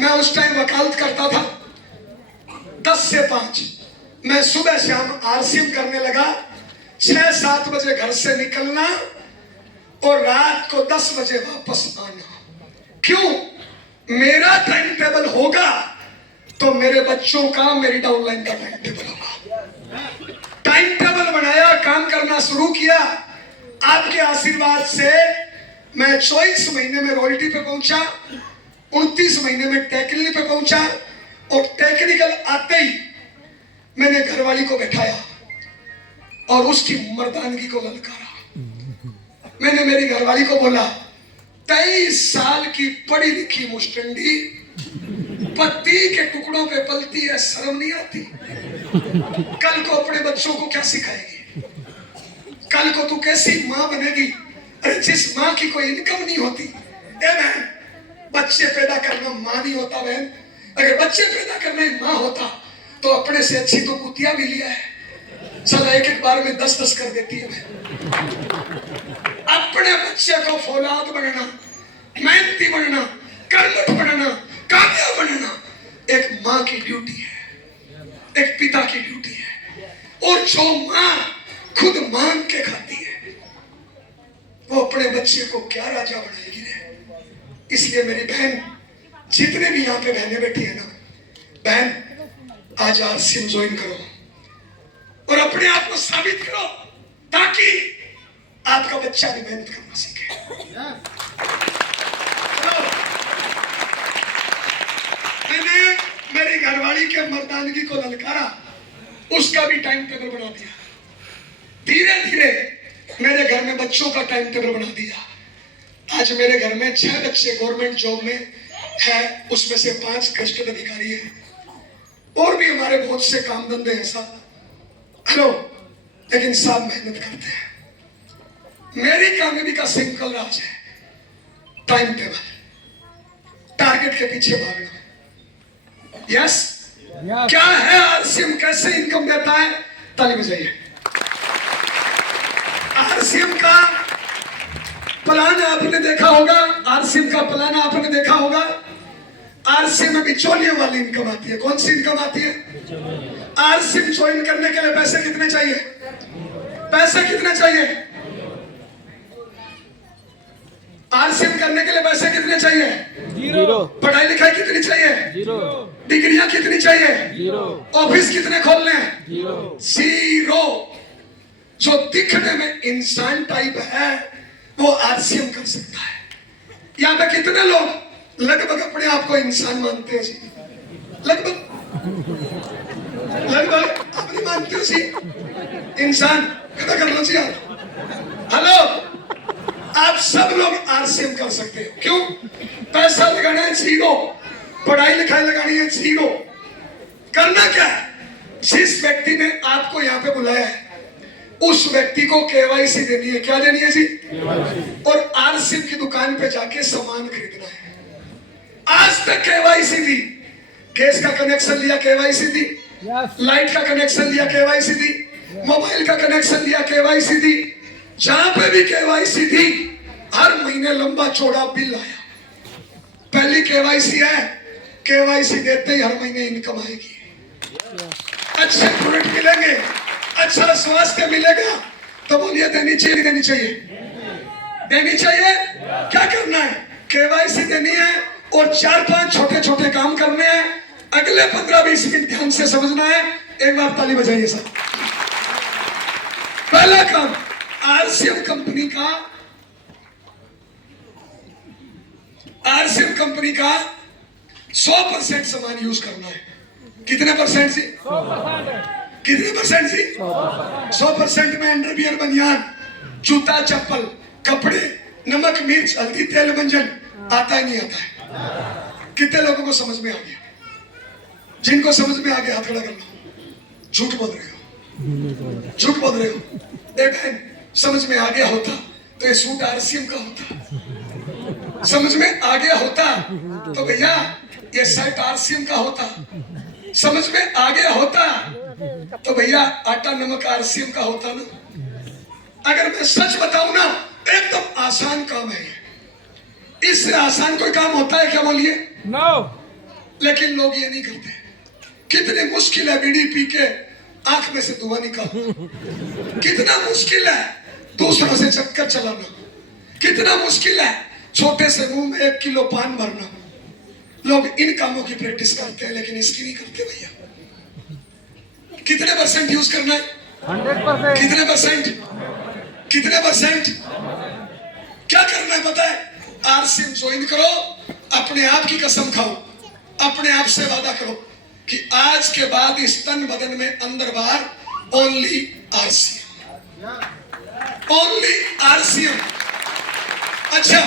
मैं उस टाइम वकालत करता था 10 से 5। मैं सुबह शाम आरसीएम करने लगा। 6-7 बजे घर से निकलना और रात को 10 बजे वापस आना। क्यों? मेरा टाइम टेबल होगा तो मेरे बच्चों का, मेरी डाउनलाइन का टाइम टेबल होगा। टाइम टेबल बनाया, काम करना शुरू किया। आपके आशीर्वाद से मैं 24 महीने में रॉयल्टी पे पहुंचा, 29 महीने में टेक्निकल पे पहुंचा और टेक्निकल आते ही मैंने घरवाली को बैठाया और उसकी मर्दानगी को ललकारा। मैंने मेरी घरवाली को बोला, 23 साल की पढ़ी लिखी मुस्टंडी पत्ती के टुकड़ों पे पलती है, शर्म नहीं आती? कल को अपने बच्चों को क्या सिखाएगी? कल को तू कैसी मां बनेगी? अरे जिस मां की कोई इनकम नहीं होती। ए बहन, बच्चे पैदा करना मां नहीं होता बहन। अगर बच्चे पैदा करना ही मां होता तो अपने से अच्छी तो कुतिया भी लिया है। सदा एक बार में 10-10 कर देती है बहन। अपने बच्चे को फौलाद बनना, मेहनती बनना, कर्मठ बनना, कामयाब बनना एक मां की ड्यूटी है, एक पिता की ड्यूटी है। और जो मां खुद मांग के खाती है वो अपने बच्चे को क्या राजा बनाएगी रे। इसलिए मेरी बहन, जितने भी यहाँ पे बहनें बैठी है ना, बहन आज आरसीएम ज्वाइन करो और अपने आप को साबित करो ताकि आपका बच्चा भी मेहनत करना सीखे। मैंने मेरी घरवाली के मर्दानगी को ललकारा, उसका भी टाइम टेबल बना दिया। धीरे धीरे मेरे घर में बच्चों का टाइम टेबल बना दिया। आज मेरे घर में 6 बच्चे गवर्नमेंट जॉब में है, उसमें से 5 गजटेड अधिकारी है। और भी हमारे बहुत से काम धंधे हैं साहब। हेलो, लेकिन सब मेहनत करते हैं। मेरी कामयाबी का सिंपल राज है टाइम टेबल, टारगेट के पीछे भागना। यस, क्या है आरसीएम, कैसे इनकम देता है? ताली बजाइए। आरसीएम का प्लान आपने देखा होगा, आरसीएम का प्लान आपने देखा होगा। आरसीएम में बिचौलियों वाली इनकम आती है। कौन सी इनकम आती है? आरसीएम ज्वाइन करने के लिए पैसे कितने चाहिए? पैसे कितने चाहिए? आरसीएम करने के लिए पैसे कितने चाहिए? 0। पढ़ाई लिखाई कितनी चाहिए? 0। डिग्रियां कितनी चाहिए? 0। ऑफिस कितने खोलने हैं? 0। जो दिखने में इंसान टाइप है वो आरसीएम कर सकता है। यहाँ पे कितने लोग लगभग अपने आप को इंसान मानते हैं जी? लगभग आप नहीं मानते हो जी? इंसान कदा करना चाहिए यार। हेलो, आप सब लोग आरसीएम कर सकते हो। क्यों? पैसा लगाना है 0, पढ़ाई लिखाई लगानी है 0। करना क्या है? जिस व्यक्ति ने आपको यहाँ पे बुलाया है उस व्यक्ति को केवाईसी देनी है। क्या देनी है जी? और आरसीएम की दुकान पे जाके सामान खरीदना है। आज तक केवाईसी दी, गैस का कनेक्शन लिया केवाईसी दी, लाइट का कनेक्शन लिया केवाईसी दी, मोबाइल का कनेक्शन लिया केवाईसी दी। जहां पे भी केवाईसी दी, हर महीने लंबा चौड़ा बिल आया। पहली केवाईसी है, केवाईसी देते ही हर महीने इनकम आएगी, अच्छे प्रोडक्ट मिलेंगे, अच्छा स्वास्थ्य मिलेगा। तो बोलिए देनी चाहिए, देनी चाहिए, देनी चाहिए। क्या करना है? केवाईसी देनी है और 4-5 छोटे छोटे काम करने हैं। अगले 15-20 मिनट ध्यान से समझना है। एक बार ताली बजाइए साहब। पहला काम, आरसीएम कंपनी का 100% सामान यूज करना है। कितने परसेंट से? कितने परसेंट से? 100% में अंडरवियर, बनियान, जूता, चप्पल, कपड़े, नमक, मिर्च, हल्दी, तेल, मंजन आता ही नहीं आता है। कितने लोगों को समझ में आ गया? जिनको समझ में आ गया हाथ खड़ा कर लो। झूठ बोल रहे हो, झूठ बोल रहे हो। बहन, समझ में आ गया होता तो ये सूट आरसीएम का होता। समझ में आ गया होता तो भैया ये शर्ट आरसीएम का होता। समझ में आ गया होता तो भैया आटा नमक आरसीएम का होता ना। अगर मैं सच बताऊं ना, एकदम आसान काम है। इससे आसान कोई काम होता है क्या, बोलिए? नो। लेकिन लोग ये नहीं करते। कितनी मुश्किल है बीड़ी पी के आंख में से धुआं निकालना, कितना मुश्किल है दूसरों से चक्कर चलाना, कितना मुश्किल है छोटे से मुंह में 1 किलो पान भरना। लोग इन कामों की प्रैक्टिस करते हैं लेकिन इसकी नहीं करते भैया। कितने परसेंट यूज करना है? 100%। कितने परसेंट? कितने परसेंट? क्या करना है पता है? आरसीएम ज्वाइन करो, अपने आप की कसम खाओ, अपने आप से वादा करो कि आज के बाद इस तन बदन में अंदर बाहर ओनली आरसीएम, ओनली आरसीएम। अच्छा,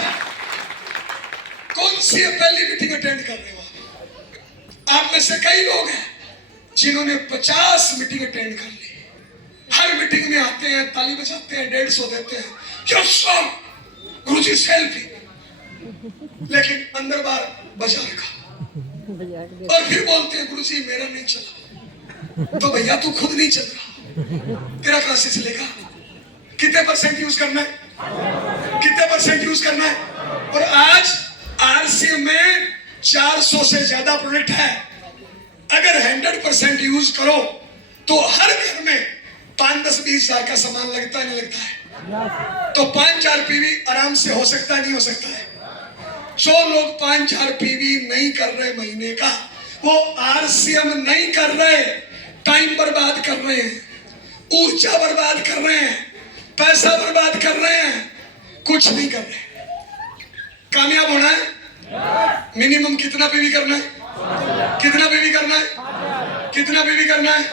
कौन सी है पहली मीटिंग अटेंड कर रहे हो आप में से कई लोग हैं जिन्होंने 50 मीटिंग अटेंड कर ली। हर मीटिंग में आते हैं, ताली बजाते हैं, 150 देते हैं, यस सर गुरुजी सेल्फी, लेकिन अंदर बाहर बाजार का। और फिर बोलते हैं गुरुजी मेरा नहीं चला। तो भैया तू खुद नहीं चल रहा, तेरा कहां से चलेगा? कितने परसेंट यूज करना है? कितने परसेंट यूज करना है? और आज आरसीएम में 400 से ज्यादा प्रोडक्ट है। अगर 100% यूज करो तो हर घर में 5, 10, 20 हजार का सामान लगता है, नहीं लगता है? तो 5-4 पीवी आराम से हो सकता है, नहीं हो सकता है? जो लोग 5-4 पीवी नहीं कर रहे महीने का, वो आरसीएम नहीं कर रहे, टाइम बर्बाद कर रहे हैं, ऊर्जा बर्बाद कर रहे हैं, पैसा बर्बाद कर रहे हैं, कुछ नहीं कर रहे। कामयाब होना है मिनिमम कितना पीवी करना है? कितना पीवी करना है? कितना पीवी करना है?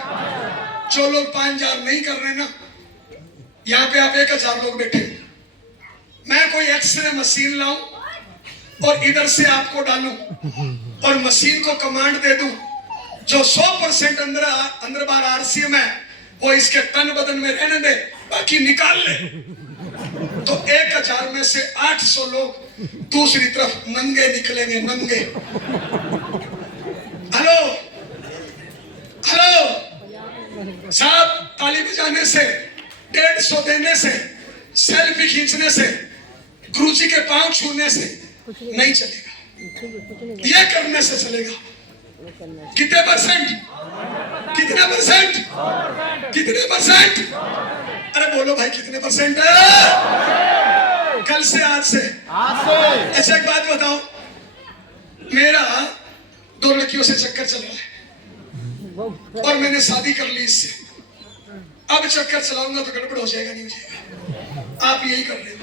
जो लोग 5,000 नहीं कर रहे ना, यहाँ पे आप 1,000 लोग बैठे, मैं कोई एक्सरे मशीन लाऊं और इधर से आपको डालूं और मशीन को कमांड दे दूं, जो 100% अंदर बाहर आरसीएम है वो इसके तन बदन में रहने दे, बाकी निकाल ले, तो 1,000 में से 800 लोग दूसरी तरफ नंगे निकलेंगे, नंगे। हेलो हेलो साहब, ताली बजाने से, 150 देने से, सेल्फी खींचने से, गुरुजी के पांव छूने से नहीं चलेगा, ये करने से चलेगा। कितने परसेंट? कितने परसेंट? कितने परसेंट? अरे बोलो भाई कितने परसेंट है? कल से, आज से? अच्छा एक बात बताओ, मेरा 2 लड़कियों से चक्कर चल रहा है और मैंने शादी कर ली इससे, अब चक्कर चलाऊंगा तो गड़बड़ हो जाएगा, नहीं हो जाएगा? आप यही कर रहे हो,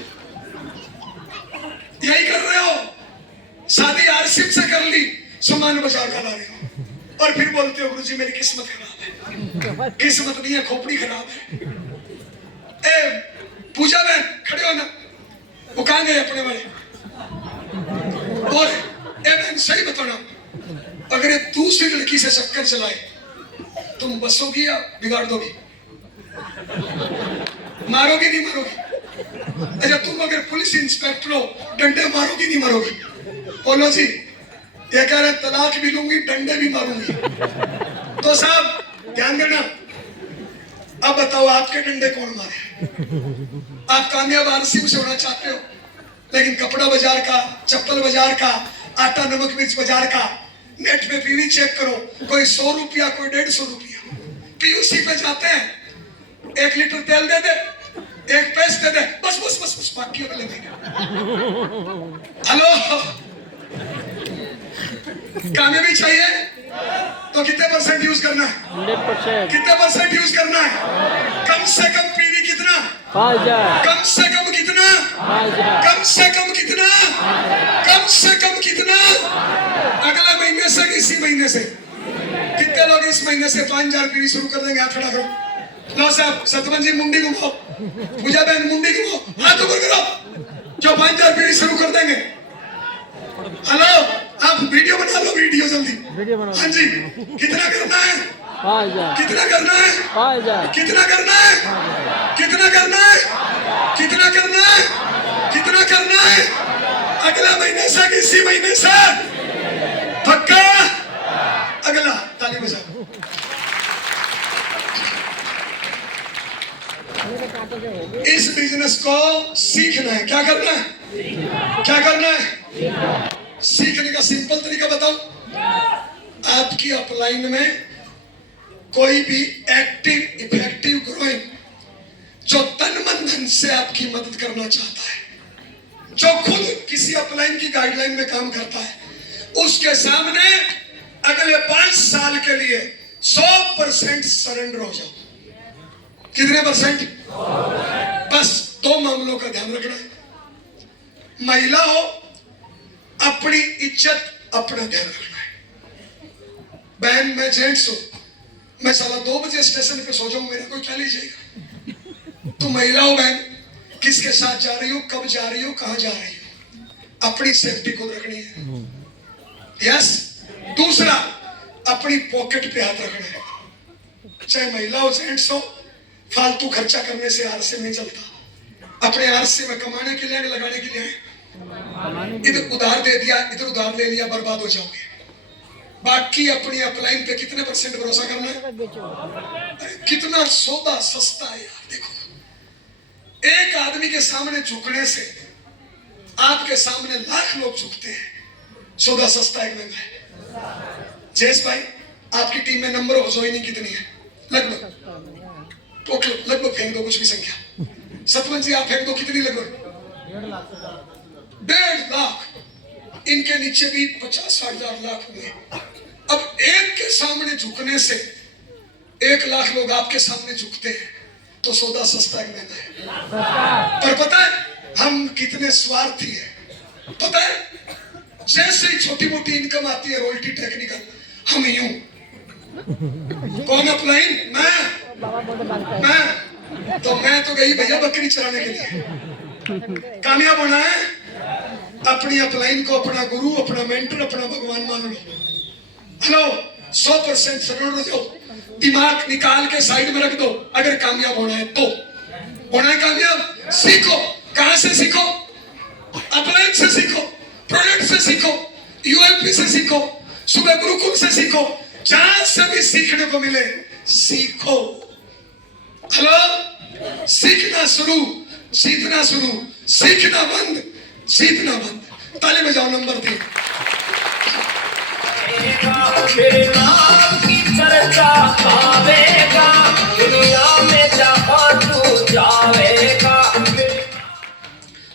यही कर रहे हो। शादी आरसीएम से कर ली, सामान बाजार का ला रहे हो और फिर बोलते हो गुरुजी मेरी किस्मत खराब है। किस्मत नहीं है, खोपड़ी खराब है। ए पूजा बहन खड़े हो ना, वो कहां गए अपने वाले? और ए बहन सही बताना, अगर ये दूसरी लड़की से चक्कर चलाए तुम बसोगी या बिगाड़ दोगी? मारोगी नहीं मारोगी? अच्छा तुम अगर पुलिस इंस्पेक्टर हो, डंडे मारोगी नहीं मारोगी? बोलो जी, ये कह रहे तलाक भी लूंगी, डंडे भी मारूंगी। तो साहब ध्यान देना, अब बताओ आपके डंडे कौन मारे? आप कामयाब आरसीएम से होना चाहते हो, लेकिन कपड़ा बाजार का, चप्पल बाजार का, आटा नमक मिर्च बाजार का, नेट पे पीवी चेक करो, कोई 100 रुपया, कोई 150 रुपया, पीयूसी पे जाते हैं, 1 लीटर तेल दे दे, 1 पैस दे दे, बस बस बस बस, बाकी अगले महीने। हेलो, कामयाबी चाहिए तो कितने परसेंट यूज करना है? 100%। कितने परसेंट यूज करना है? कम से कम पीवी कितना? 5,000। कम से कम कितना? 5,000। कम से कम कितना? कम से कम कितना? अगले महीने से, इसी महीने से कितने लोग इस महीने से 5,000 पीवी शुरू कर देंगे? हाथ खड़ा करो। लो साहब, सतवन जी मुंडी घुमाओ, पूजा बहन मुंडी घुमाओ, हाथ ऊपर करो, जो 5,000 पीवी शुरू कर देंगे। हेलो, आप वीडियो बना लो, वीडियो जल्दी। हाँ जी, कितना करना है? 5,000। कितना करना है? 5,000। कितना करना है? कितना करना है? कितना करना है? कितना करना है? अगला महीने से, इसी महीने से पक्का? अगला ताली बजाओ। इस बिजनेस को सीखना है। क्या करना है? क्या करना है? सीखने का सिंपल तरीका बताओ। आपकी अपलाइन में कोई भी एक्टिव इफेक्टिव ग्रोइंग जो तन मन धन से आपकी मदद करना चाहता है, जो खुद किसी अपलाइन की गाइडलाइन में काम करता है, उसके सामने अगले 5 साल के लिए 100% सरेंडर हो जाओ। कितने परसेंट? बस 2 मामलों का ध्यान रखना है। महिला हो, अपनी इज्जत अपना ध्यान रखना है। बहन मैं जेंट्स हूं, मैं साला 2 बजे स्टेशन पे सो जाऊं, मेरा कोई क्या लीजिएगा। तो महिला हो बहन, किसके साथ जा रही हो, कब जा रही हो, कहां जा रही हो, अपनी सेफ्टी खुद रखनी है। यस। दूसरा, अपनी पॉकेट पे हाथ रखना है। चाहे महिला हो जेंट्स हो, फालतू खर्चा करने से आरसे नहीं चलता। अपने आरसे में कमाने के लिए, लगाने के लिए है। इधर उधार दे दिया, इधर उधार ले लिया, बर्बाद हो जाओगे। बाकी अपनी अपलाइन पे कितने % भरोसा करना है। अरे कितना सौदा सस्ता है यार। देखो, एक आदमी के सामने झुकने से आपके सामने लाख लोग झुकते हैं। सौदा सस्ता है, महंगा है। जयेश भाई, आपकी टीम में नंबर ऑफ ज्वाइनिंग कितनी है? लगभग टोटल लगभग फेंक दो कुछ भी संख्या। सतवंत जी आप फेंक दो, कितनी लगभग? 1.5 लाख। इनके नीचे भी 50-60 हजार लाख हुए। अब एक के सामने झुकने से 1 लाख लोग आपके सामने झुकते हैं, तो सौदा सस्ता है, महंगा है। पर पता है हम कितने स्वार्थी हैं। पता है, जैसे ही छोटी मोटी इनकम आती है, रॉयल्टी टेक्निकल, हम यूं। कौन अपलाइन? मैं तो गई भैया बकरी चराने के लिए। कामयाब होना है, अपनी अपलाइन को अपना गुरु, अपना मेंटर, अपना भगवान मान लो। हेलो, 100% सरेंडर हो जाओ। दिमाग निकाल के साइड में रख दो। अगर कामयाब होना है तो होना है कामयाब। सीखो। कहां से सीखो? अपलाइन से सीखो, प्रोडक्ट से सीखो, यूएलपी से सीखो, सुबह गुरुकुल से सीखो, जहां से भी सीखने को मिले सीखो। हेलो, सीखना शुरू, जीतना शुरू, सीखना बंद, जीतना बंद। ताली बजाओ। नंबर 3, मेरे नाम की चर्चा पावेगा, दुनिया में जहां तू जावेगा।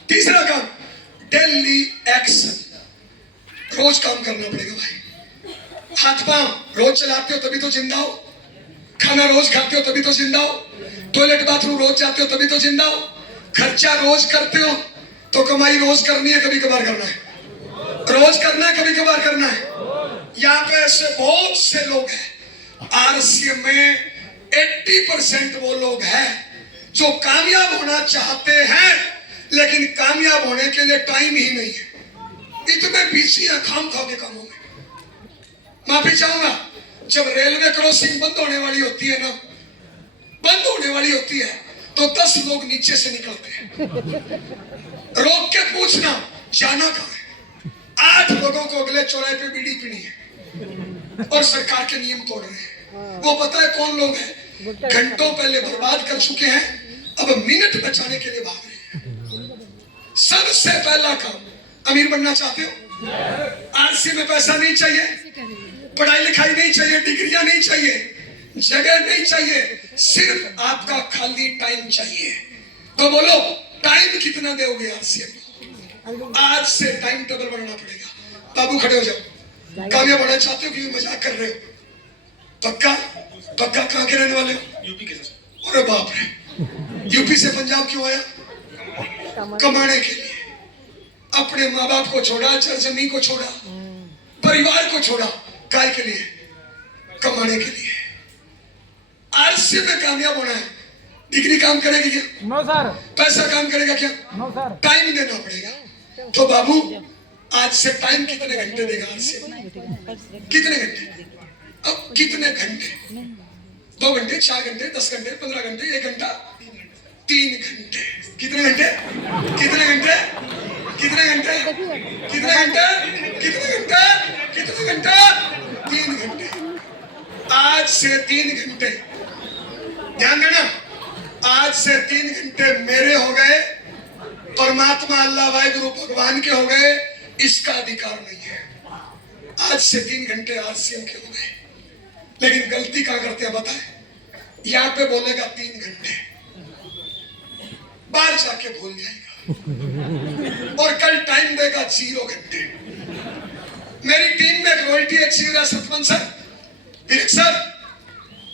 तीसरा काम, डेली एक्शन। रोज काम करना पड़ेगा भाई। हाथ पांव रोज चलाते हो तभी तो जिंदा हो। खाना रोज खाते हो तभी तो जिंदा हो। टॉयलेट बाथरूम रोज जाते हो तभी तो जिंदा हो। खर्चा रोज करते हो तो कमाई रोज करनी है, कभी कभार करना है। रोज करना है, कभी कभार करना है। यहाँ पे ऐसे बहुत से लोग हैं आरसीएम में, 80% वो लोग हैं जो कामयाब होना चाहते हैं, लेकिन कामयाब होने के लिए टाइम ही नहीं है। इतने बिजी है खाम खा के कामों में। माफी चाहूंगा, जब रेलवे क्रॉसिंग बंद होने वाली होती है ना, बंद होने वाली होती है, तो 10 लोग नीचे से निकलते हैं। रोक के पूछना जाना कहां है। 8 लोगों को अगले चौराहे पे बीड़ी पीनी है और सरकार के नियम तोड़ रहे हैं। वो पता है कौन लोग हैं? घंटों पहले बर्बाद कर चुके हैं, अब मिनट बचाने के लिए भाग रहे हैं। सबसे पहला काम, अमीर बनना चाहते हो? आरसी में पैसा नहीं चाहिए, पढ़ाई लिखाई नहीं चाहिए, डिग्रियां नहीं चाहिए, जगह नहीं चाहिए, सिर्फ आपका खाली टाइम चाहिए। तो बोलो, टाइम कितना दोगे आरसीएम को? आज से टाइम टेबल बनाना पड़ेगा। बाबू खड़े हो जाओ। कामयाब होना चाहते हो कि मजाक कर रहे हो? पक्का? पक्का? कहां के रहने वाले हो? यूपी के। अरे बाप रे, यूपी से पंजाब क्यों आया? कमाने के लिए। अपने माँ बाप को छोड़ा, जमीन को छोड़ा, परिवार को छोड़ा, काय के लिए? कमाने के लिए। आरसी में कामयाब होना है। डिग्री काम करेगी क्या? No sir. पैसा काम करेगा क्या? No sir. टाइम देना पड़ेगा। तो बाबू, आज से टाइम कितने घंटे देगा? आरसी कितने घंटे? अब कितने घंटे? 2 घंटे, 4 घंटे, 10 घंटे, 15 घंटे, 1 घंटा, 3 घंटे। कितने घंटे? कितने घंटे? कितने घंटे? कितने घंटे? कितने घंटे? कितने घंटे? 3 घंटे। आज से 3 घंटे, ध्यान देना, आज से 3 घंटे मेरे हो गए, परमात्मा अल्लाह वाहिगुरु भगवान के हो गए, इसका अधिकार नहीं है। आज से 3 घंटे आरसीएम के हो गए, लेकिन गलती क्या करते हैं बताएं? यहाँ पे बोलेगा 3 घंटे, बाहर जाके भूल जाएगा और कल टाइम देगा 0 घंटे। मेरी टीम में एक रॉयल्टी एक्सीवर है सतवन सर, विवेक सर।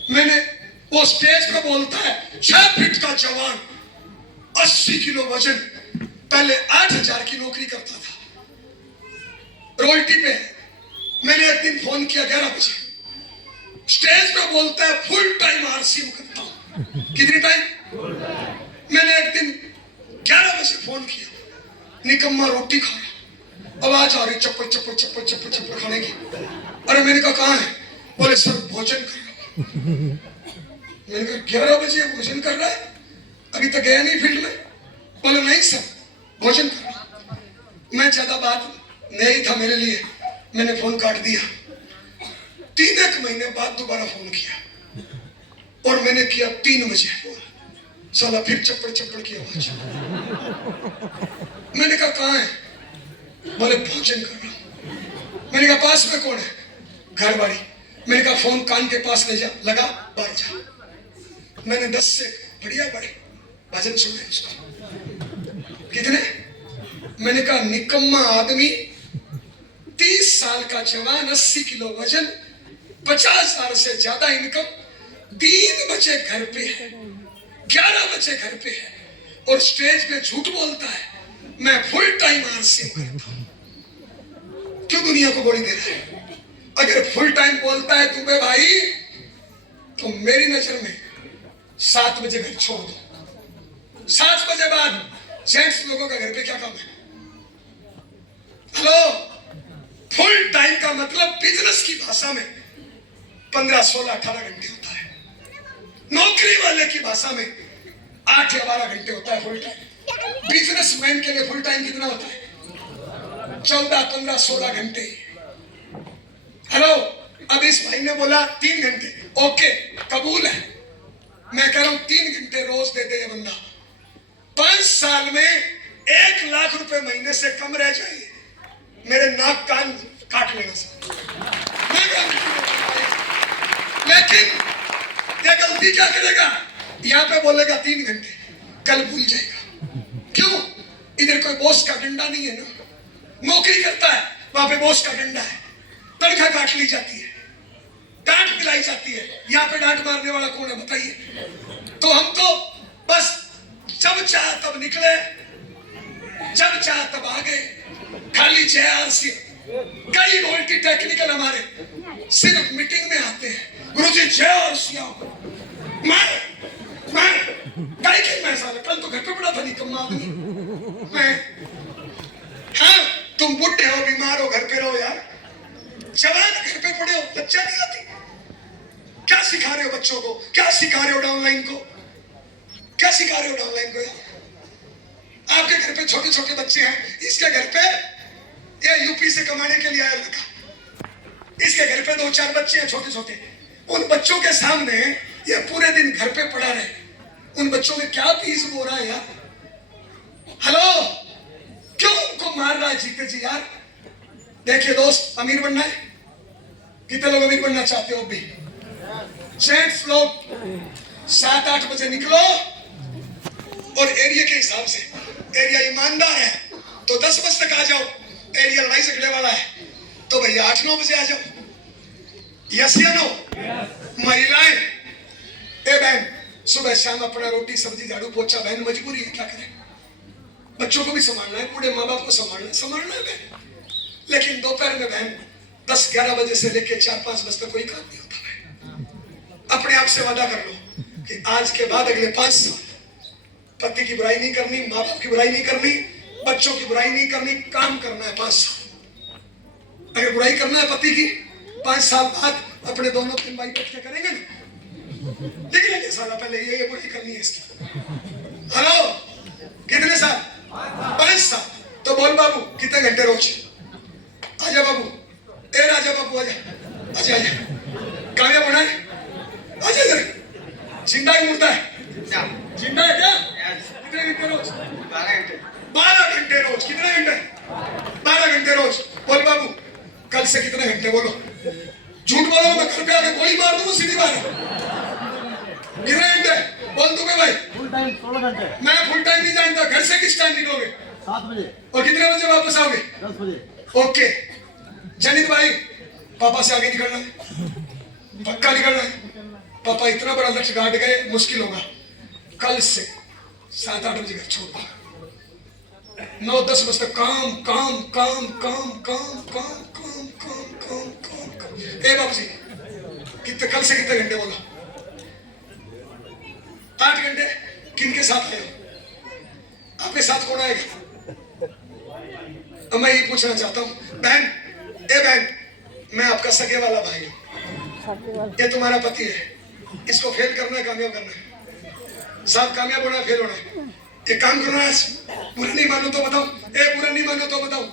मैंने वो स्टेज पे बोलता है 6 फीट का जवान, 80 किलो वजन, पहले 8,000 की नौकरी करता था, रॉयल्टी पे। मैंने एक दिन फोन किया 11 बजे, स्टेज पे बोलता है फुल टाइम आरसीएम करता हूं। कितनी टाइम? मैंने एक दिन 11 बजे फोन किया, निकम्मा रोटी खा रहा, आवाज आ रही चप्पल चप्पल चप्पल चप्पल चप्पल खाने की। अरे मैंने कहा कहाँ है? बोले सर भोजन कर रहा हूं। मैंने कहा 11 बजे भोजन कर रहा है, अभी तक गया नहीं फील्ड में? बोले नहीं सर भोजन कर रहा हूं। मैं ज्यादा बात नहीं था मेरे लिए, मैंने फोन काट दिया। 3 महीने बाद दोबारा फोन किया और मैंने किया 3 बजे फोन, साला फिर चप्पड़ चप्पड़ की आवाज। मैंने कहा कहाँ है? बोले भोजन कर रहा हूं। मैंने कहा पास में कौन है? घर वाली। मैंने कहा फोन कान के पास ले जा, लगा बाहर जा। मैंने 10 से बढ़िया बड़े भजन सुने उसको। कितने? मैंने कहा निकम्मा आदमी, 30 साल का जवान, 80 किलो वजन, 50,000 से ज्यादा इनकम, 3 बजे घर पे है, 11 बजे घर पे है और स्टेज पे झूठ बोलता है मैं फुल टाइम आरसीएम करता हूं। क्यों दुनिया को गोली दे रहा है? अगर फुल टाइम बोलता है दुबे भाई, तो मेरी नजर में 7 बजे घर छोड़ दो। 7 बजे बाद जेंट्स लोगों का घर पे क्या काम है? हेलो, फुल टाइम का मतलब बिजनेस की भाषा में 15, 16, 18 घंटे होता है। नौकरी वाले की भाषा में 8 या 12 घंटे होता है फुल टाइम। बिजनेसमैन के लिए फुल टाइम कितना होता है? 14, 15, 16 घंटे। हेलो, अब इस भाई ने बोला 3 घंटे, ओके कबूल है। मैं कह रहा हूं 3 घंटे रोज दे दे ये बंदा, 5 साल में 1 लाख रुपए महीने से कम रह जाए, मेरे नाक कान काट लेना सर। लेकिन ये गलती क्या करेगा? यहाँ पे बोलेगा 3 घंटे, कल भूल जाएगा। क्यों? इधर कोई बॉस का डंडा नहीं है ना, नौकरी करता है, वहां पे बॉस का डंडा है, तनख्वाह काट ली जाती है, डांट पिलाई जाती है। यहाँ पे डांट मारने वाला कौन है बताइए? तो हम तो बस जब चाह तब निकले, जब चाह तब आ गए, खाली JRC। कई वोल्टी टेक्निकल हमारे सिर्फ मीटिंग में आते हैं, गुरुजी JRC आओ। मैं कई मैं साला कल तो घर पे पड़ा था निकम्मा आदमी मैं। हाँ, तुम बुढ़े हो, बीमार हो, घर पे रहो यार। जवान घर पे पड़े हो, लज्जा नहीं आती? क्या सिखा रहे हो बच्चों को? क्या सिखा रहे हो डाउनलाइन को? क्या सिखा रहे हो डाउनलाइन को यार? आपके घर पे छोटे छोटे बच्चे हैं, इसके घर पे ये यूपी से कमाने के लिए आया लड़का, इसके घर पे 2-4 बच्चे हैं छोटे छोटे। उन बच्चों के सामने ये पूरे दिन घर पे पड़ा रहे, उन बच्चों में क्या पीस हो रहा है यार? हेलो, क्यों उनको मार रहा है जीते जी यार? देखिए दोस्त, अमीर बनना है, कितने लोग अमीर बनना चाहते हो? भी जेंट्स लोग 7-8 बजे निकलो और एरिया के हिसाब से, एरिया ईमानदार है तो 10 बजे तक आ जाओ, एरिया लड़ाई झगड़े वाला है तो भैया 8-9 बजे आ जाओ। यस या नो? महिलाएं, ए बहन, सुबह शाम अपना रोटी सब्जी झाड़ू पोछा, बहन मजबूरी है, क्या करें? बच्चों को भी संभालना है, बूढ़े माँ बाप को संभालना है बहन। लेकिन दोपहर में बहन 10-11 बजे से लेकर 4-5 बजे तक कोई काम नहीं होता है। अपने आप से वादा कर लो कि आज के बाद अगले 5 साल पति की बुराई नहीं करनी, माँ बाप की बुराई नहीं करनी, बच्चों की बुराई नहीं करनी, काम करना है 5 साल। अगर बुराई करना है पति की, 5 साल बाद अपने दोनों 3 भाई बैठ के करेंगे ना, देख लेंगे साला पहले ये बुराई करनी है इसकी। हेलो, कितने साल? 5 साल। तो बोल बाबू कितने घंटे रोज? आजा बाबू, ए राजा बाबू आजा, आजा आजा, कामयाब होना है, आजा इधर। जिंदा ही मुर्दा है? जिंदा है क्या? कितने घंटे रोज? 12 घंटे रोज। कितने घंटे? 12 घंटे। घंटे रोज। बोल बाबू कल से कितने घंटे? बोलो, झूठ बोलो मैं घर पे आके गोली मार दूंगा सीधी बात। कितने घंटे? बोल दूंगा भाई। फुल टाइम 16 घंटे। मैं फुल टाइम नहीं जानता। घर से किस टाइम निकलोगे? 7 बजे। और कितने बजे वापस आओगे? 10 बजे। ओके जनित भाई, पापा से आगे निकलना है, पक्का निकलना है। पापा इतना बड़ा लक्ष्य गाड़ गए, मुश्किल होगा। कल से 7-8 बजे घर छोड़ दो, 9-10 बजे तक काम काम काम काम काम काम काम काम काम काम काम। ए बाबू जी कितने, कल से कितने घंटे? बोलो 8 घंटे। किन के साथ आए हो? आपके साथ कौन आएगा? अब मैं ये पूछना चाहता हूँ बहन, ए बहन, मैं आपका सगे वाला भाई हूँ, ये तुम्हारा पति है, इसको फेल करना है कामयाब करना है? साहब कामयाब होना है फेल होना है? एक काम करना है, बुरा नहीं मानो तो बताओ, बुरा नहीं मानो तो बताओ।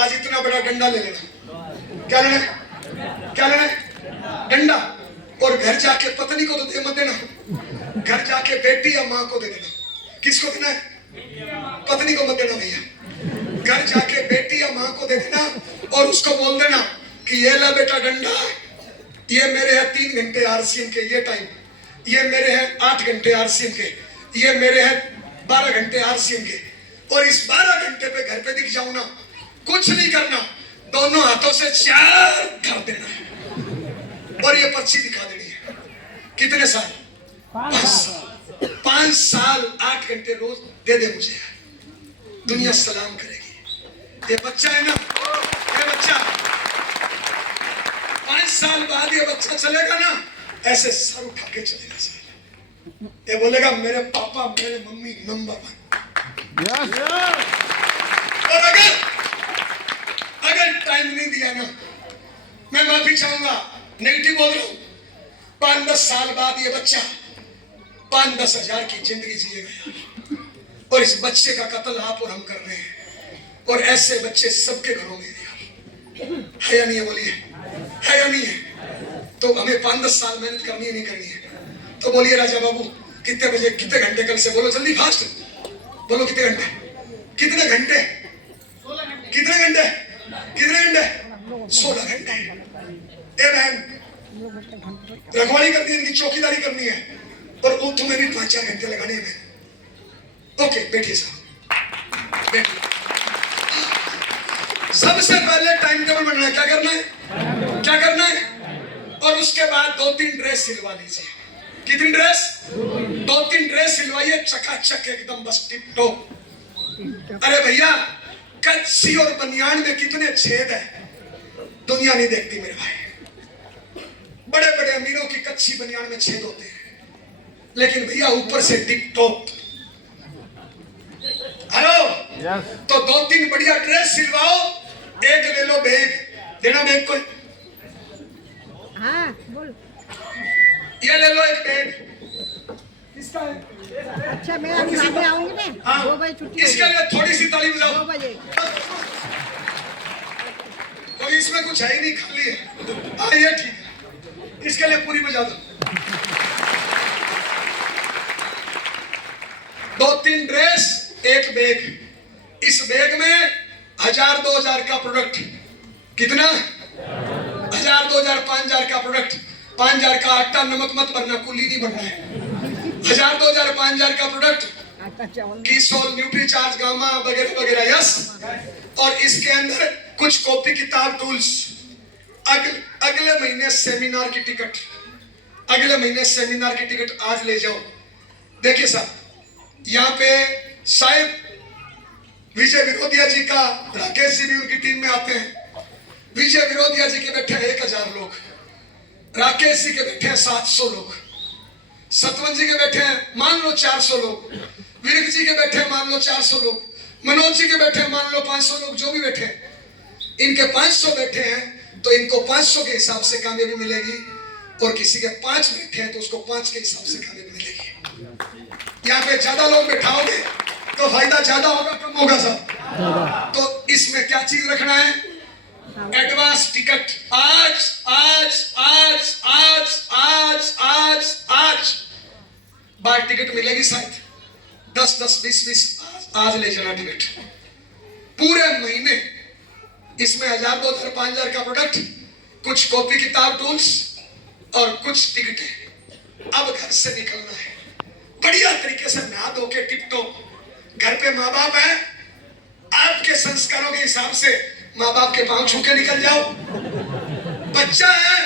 आज इतना बड़ा डंडा ले लेना। क्या लेना है? क्या लेना है? डंडा। और घर जाके पत्नी को तो दे मत देना, घर जाके बेटी या माँ को दे देना। किसको देना है? पत्नी को मत देना भैया, घर जाके बेटी या माँ को दे देना और उसको बोल देना कि ये ला बेटा डंडा, ये मेरे हैं 3 घंटे आरसीएम के ये टाइम, ये मेरे हैं 8 घंटे आरसीएम के, ये मेरे हैं 12 घंटे आरसीएम के। और इस 12 घंटे पे घर पे दिख जाऊं ना, कुछ नहीं करना, दोनों हाथों से 4 कर देना है और ये पर्ची दिखा देनी है। कितने साल? 5 साल 8 घंटे रोज दे दे मुझे, दुनिया सलाम करेगी। ये बच्चा है ना, ये बच्चा 5 साल बाद ये बच्चा चलेगा ना, ऐसे सर उठा के चलेगा सर। ये बोलेगा मेरे पापा मेरे मम्मी नंबर 1। और अगर टाइम नहीं दिया ना, मैं माफी चाहूंगा, नेगेटिव बोल रहा हूं, 5-10 साल बाद ये बच्चा 5-10 हजार की जिंदगी जिएगा यार। और इस बच्चे का कत्ल आप और हम कर रहे हैं, और ऐसे बच्चे सबके घरों में है या नहीं है? बोलिए है या नहीं है? तो हमें 5-10 साल मेहनत करनी है नहीं करनी है? तो बोलिए राजा बाबू कितने बजे, कितने घंटे कल से? बोलो जल्दी फास्ट बोलो, कितने घंटे? कितने घंटे? कितने घंटे? कितने घंटे? 16 घंटे। ए बहन रखवाली करनी है, इनकी चौकीदारी करनी है, और वो तुम्हें भी 5-4 घंटे लगाने हैं। ओके बैठिए साहब, बैठिए। सबसे पहले टाइम टेबल बनना है। क्या करना है? क्या करना है? और उसके बाद 2-3 ड्रेस सिलवा लीजिए। कितनी ड्रेस? 2-3 ड्रेस सिलवाइए, चकाचक एकदम, बस टिप टॉप। अरे भैया कच्ची और बनियान में कितने छेद है दुनिया नहीं देखती मेरे भाई। बड़े बड़े अमीरों की कच्ची बनियान में छेद होते हैं, लेकिन भैया ऊपर से टिप टॉप। हेलो तो 2-3 बढ़िया ड्रेस सिलवाओ, एक ले लो बैग, देना बैग कोई? हाँ बोल। ये ले लो एक बैग। किसका है? अच्छा मैं अभी आगे आऊंगी ना, हाँ 2 बजे छुट्टी इसके लिए थोड़ी सी ताली बजाओ। 2 बजे। कोई इसमें कुछ है ही नहीं, खाली है। हाँ ये ठीक है, इसके लिए पूरी बजा दो। 2-3 ड्रेस, एक बैग। इस बैग में 1000-2000 का प्रोडक्ट। कितना? 1000-2000 5,000 का प्रोडक्ट। 5,000 का आटा नमक मत भरना, कुल्ली नहीं भरना है। 1000-2000 5,000 का प्रोडक्ट, कीसोल, न्यूट्रीचार्ज, गामा वगैरह वगैरह। यस। और इसके अंदर कुछ कॉपी किताब टूल्स। अगले महीने सेमिनार की टिकट, अगले महीने सेमिनार की टिकट आज ले जाओ। देखिए साहब, यहाँ पे शायद विजय विरोधिया जी का, राकेश जी भी उनकी टीम में आते हैं। विजय विरोधिया जी के बैठे हैं 1000 लोग, राकेश जी के बैठे हैं 700 लोग, सतवन जी के बैठे हैं मान लो 400 लोग, विरक जी के बैठे हैं मान लो 400 लोग, मनोज जी के बैठे हैं मान लो 500 लोग। जो भी बैठे हैं, इनके 500 बैठे हैं तो इनको 500 के हिसाब से कामयाबी मिलेगी, और किसी के 5 बैठे हैं तो उसको 5 के हिसाब से कामयाबी मिलेगी। यहाँ पे ज्यादा लोग बैठाओगे तो फायदा ज्यादा होगा कम होगा साहब? तो इसमें क्या चीज रखना है? Advance ticket. आज आज आज आज आज आज आज बार टिकट मिलेगी शायद 10-10 20-20 आज ले जाना टिकट। पूरे महीने इसमें 1000, 2000, 5000 का प्रोडक्ट, कुछ कॉपी किताब टूल्स और कुछ टिकटें। अब घर से निकलना है, बढ़िया तरीके से नहा धो के टिप टॉप। घर पे माँ बाप है, आपके संस्कारों के हिसाब से माँ बाप के पांव छू के निकल जाओ। बच्चा है,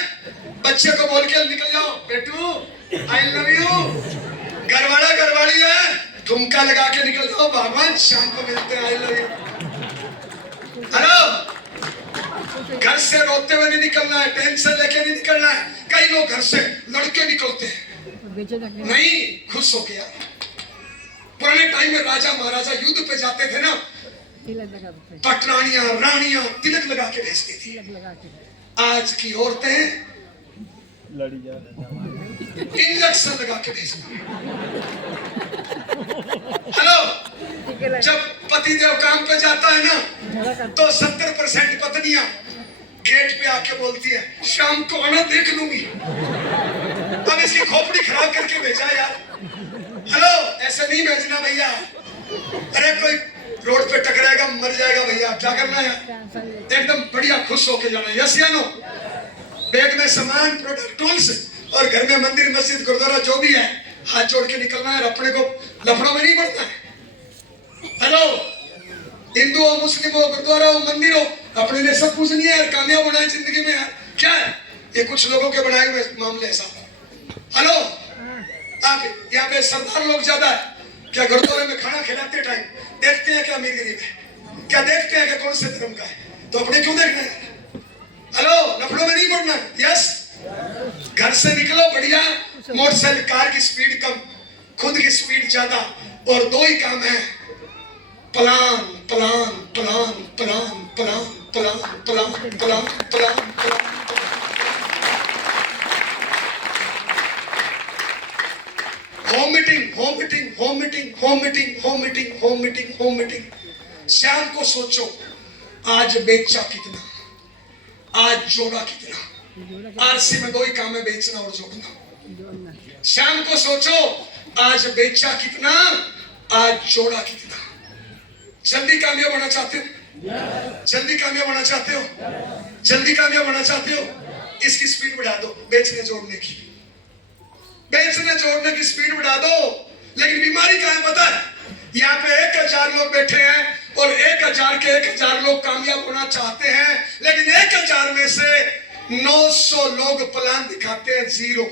बच्चे को बोल के निकल जाओ, बेटू आई लव यू। घरवाला घरवाली है, ठुमका लगा के निकल जाओ, भगवान शाम को मिलते हैं, आई लव यू। हेलो, घर से रोते हुए नहीं निकलना है, टेंशन लेके नहीं निकलना है। कई लोग घर से लड़के निकलते हैं, नहीं खुश हो गया। पुराने टाइम में राजा महाराजा युद्ध पे जाते थे ना, पटरानियां रानियां तिलक लगा के भेजती थी। आज की औरतें इंजेक्शन लगा के भेजती। हेलो, जब पतिदेव काम पे जाता है ना, तो 70% पत्नियां गेट पे आके बोलती है, शाम को आना देख लूंगी। अब इसकी खोपड़ी खराब करके भेजा यार। हेलो, ऐसे नहीं भेजना भैया। अरे कोई रोड पे टकराएगा, मर जाएगा भैया, क्या करना है? एकदम बढ़िया खुश होके जाना है। यस या नो? बैग में सामान, प्रोडक्ट, टूल्स, और घर में मंदिर, मस्जिद, गुरुद्वारा जो भी है, हाथ जोड़ के निकलना है। अपने को लफड़ों में नहीं पड़ना है। हेलो, हिंदू हो, मुस्लिम हो, गुरुद्वारा हो, मंदिर हो, अपने लिए सब कुछ नहीं है यार। कामयाब होना है जिंदगी में यार। क्या है ये? कुछ लोगों के बनाए हुए मामले ऐसा। हेलो, आप यहाँ पे सरदार लोग ज्यादा है क्या? गुरुद्वारे में खाना खिलाते टाइम देखते हैं क्या अमीर गरीब है? क्या देखते हैं कि कौन से धर्म का है? तो अपने क्यों देखना है? हेलो, लफड़ों में नहीं पड़ना। यस, घर से निकलो बढ़िया, मोटरसाइकिल कार की स्पीड कम, खुद की स्पीड ज्यादा, और दो ही काम है, plan plan plan plan plan plan plan plan plan. Home meeting, home meeting, home meeting, home meeting, home meeting, home meeting, home meeting. शाम को सोचो, आज बेचा कितना, आज जोड़ा कितना। आरसी में दो ही काम है, बेचना और जोड़ना। शाम को सोचो, आज बेचा कितना, आज जोड़ा कितना। जल्दी कामयाब होना चाहते हो? जल्दी कामयाब होना चाहते हो? जल्दी कामयाब होना चाहते हो? इसकी स्पीड बढ़ा दो, बेचने जोड़ने की। बेचने जोड़ने की स्पीड बढ़ा दो। लेकिन बीमारी क्या है पता है? यहाँ पे 1000 लोग बैठे हैं और 1000 के 1000 लोग कामयाब होना चाहते हैं, लेकिन 1000 में से 900 लोग प्लान दिखाते हैं, जीरो।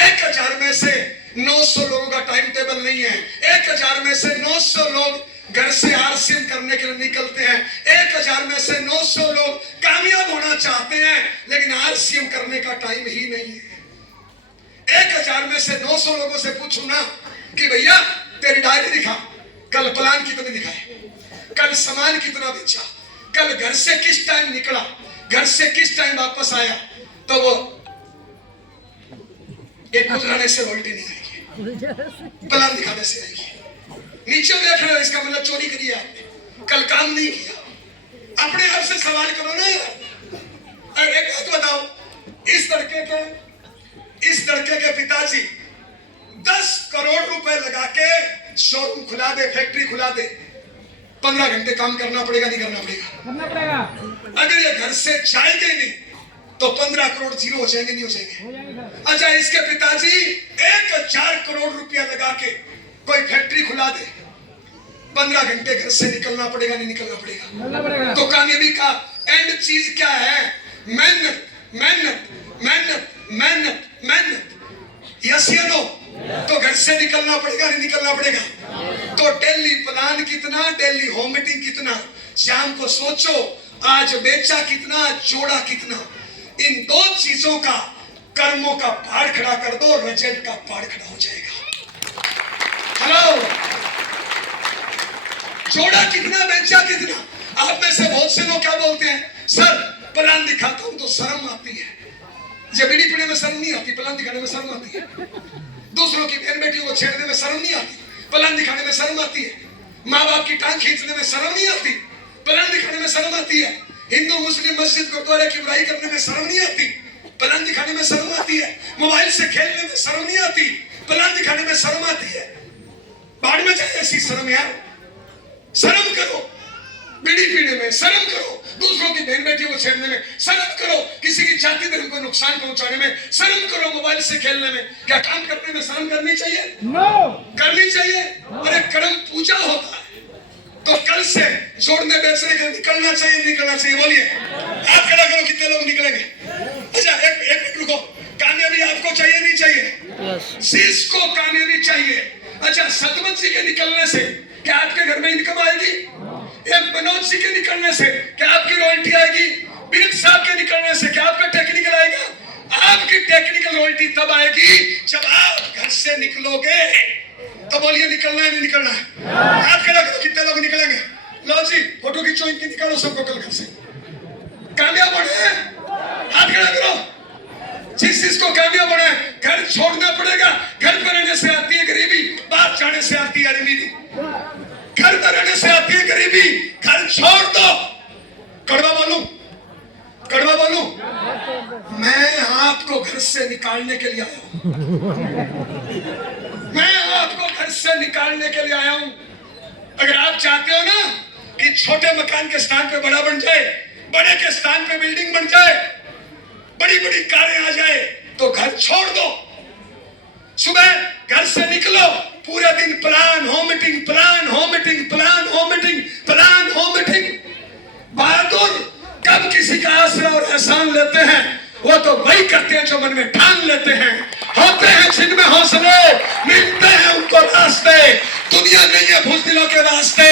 1000 में से 900 लोगों का टाइम टेबल नहीं है। 1000 में से 900 लोग घर से आरसीएम करने के लिए निकलते हैं। 1000 में से 900 लोग कामयाब होना चाहते हैं, लेकिन आरसीएम करने का टाइम ही नहीं है। 1000 में से 900 लोगों से पूछू ना कि भैया तेरी डायरी दिखा, कल प्लान कितने दिखाए, कल सामान कितना बेचा, कल घर से किस टाइम निकला, घर से किस टाइम वापस आया, तो वो एक गुजराने से रोल्टी नहीं आएगी, प्लान दिखाने से आएगी। नीचे देख रहे हो, इसका मतलब चोरी करी है आपने, कल काम नहीं किया। अपने आप से सवाल करो ना यार। एक बात बताओ, इस लड़के के पिताजी 10 करोड़ रुपए लगा के शोरूम खुला दे, फैक्ट्री खुला दे, 15 घंटे काम करना पड़ेगा, नहीं करना पड़ेगा? करना पड़ेगा। अगर ये घर से जाएंगे नहीं तो 15 करोड़ जीरो हो जाएंगे, नहीं हो जाएंगे? अच्छा, इसके पिताजी 1000 करोड़ रुपया लगा के कोई फैक्ट्री खुला दे, 15 घंटे घर से निकलना पड़ेगा, नहीं निकलना पड़ेगा? तो कामयाबी का एंड चीज क्या है? मेहनत, मेहनत, मेहनत, मेहनत, मेहनत। यस या नो? तो घर से निकलना पड़ेगा, नहीं निकलना पड़ेगा? तो डेली प्लान कितना, डेली होम मीटिंग कितना, शाम को सोचो आज बेचा कितना, आज जोड़ा कितना। इन दो चीजों का कर्मों का पहाड़ खड़ा कर दो, रिजल्ट का पहाड़ खड़ा हो जाएगा। हेलो, जोड़ा कितना, बेचा कितना? आप में से बहुत से लोग क्या बोलते हैं, सर प्लान दिखाता हूं तो शर्म आती है। जब बीड़ी पीने में शर्म नहीं आती, प्लान दिखाने में शर्म आती है। दूसरों की बहन बेटियों को छेड़ने में शर्म नहीं आती, प्लान दिखाने में शर्म आती है। माँ बाप की टांग खींचने में शर्म नहीं आती, प्लान दिखाने में शर्म आती है। हिंदू मुस्लिम मस्जिद गुरुद्वारे की बुराई करने में शर्म नहीं आती, प्लान दिखाने में शर्म आती है। मोबाइल से खेलने में शर्म नहीं आती, प्लान दिखाने में शर्म आती है। बाढ़ में जाए ऐसी शर्म यार, शर्म करो। बीड़ी पीने में शर्म करो, दूसरों की बहन बेटी को छेड़ने में शर्म करो, किसी की जाति धर्म को नुकसान पहुंचाने में शर्म करो, मोबाइल से खेलने में। क्या काम करने में शर्म करनी चाहिए? करनी चाहिए। अरे कर्म पूजा होता है, तो कल से जोड़ने बेचने के निकलना चाहिए, निकलना चाहिए। बोलिए, आप खड़ा करो, कितने लोग निकलेंगे? अच्छा, एक मिनट रुको। कामयाबी आपको चाहिए नहीं चाहिए? यस। शीश को कामयाबी चाहिए। अच्छा, सतवंत जी के निकलने से क्या आपके घर में इनकम आएगी? एक मनोज जी के निकलने से क्या आपकी रॉयल्टी आएगी? बिरक साहब के निकलने से क्या आपका टेक्निकल आएगा? आपकी टेक्निकल रॉयल्टी तब आएगी जब आप घर से निकलोगे। तो बोलिए, निकलना है नहीं निकलना है? हाथ खड़ा करो, कितने लोग निकलेंगे? लो जी, फोटो खींचो, इनकी निकालो सबको कल घर से। कामयाब होना है, हाथ खड़ा करो। जिस चीज को कामयाब होना है, घर छोड़ना पड़ेगा। घर पर रहने से आती है गरीबी, बाहर जाने से आती है अमीरी। घर पर रहने से आती है गरीबी, घर छोड़ दो। कड़वा बोलूं, कड़वा बोलूं, मैं आपको घर से निकालने के लिए आया हूं। मैं आपको घर से निकालने के लिए आया हूं। अगर आप चाहते हो ना कि छोटे मकान के स्थान पे बड़ा बन जाए, बड़े के स्थान पे बिल्डिंग बन जाए, बड़ी बड़ी कारें आ जाए, तो घर छोड़ दो। सुबह घर से निकलो, पूरे दिन प्लान हो मीटिंग, प्लान हो मीटिंग, प्लान हो मीटिंग, प्लान हो मीटिंग। बहादुर कब किसी का आसरा और एहसान लेते हैं, वो तो वही करते हैं जो मन में ठान लेते हैं। होते हैं जिनमें हौसले, मिलते हैं उनको रास्ते। दुनिया नहीं है बुज़दिलों के वास्ते।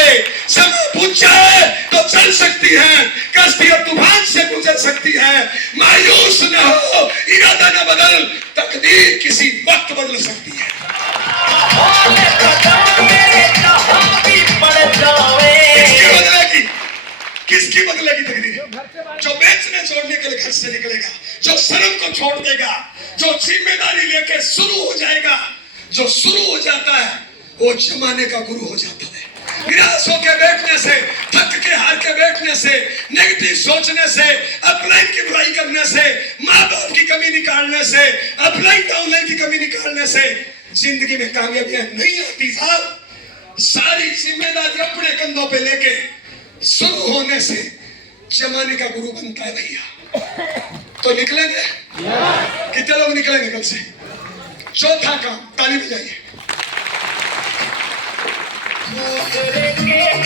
समय पूछ जाए तो चल सकती है, कश्तियां तूफान से गुजर सकती है। मायूस न हो, इरादा न बदल, तकदीर किसी वक्त बदल सकती है। भोले कदम मेरे जहां भी पड़ जावे। किसकी बदलेगी? किसकी बदलेगी तकदीर? जो बेचने छोड़ने के लिए घर से निकलेगा, जो शर्म को छोड़ देगा, जो जिम्मेदारी लेके शुरू हो जाएगा। जो शुरू हो जाता है वो जमाने का गुरु हो जाता है। निराश होकर बैठने से, थक के हार के बैठने से, नेगेटिव सोचने से, अपलाइन की बुराई करने से, माँ बाप की कमी निकालने से, अपलाइन डाउनलाइन की कमी निकालने से जिंदगी में कामयाबियां नहीं आती साहब। सारी जिम्मेदारी अपने कंधों पे लेके शुरू होने से जमाने का गुरु बनता है भैया। तो निकलेंगे? कितने लोग निकलेंगे कल से? चौथा काम, ताली बजाइए। तेरे के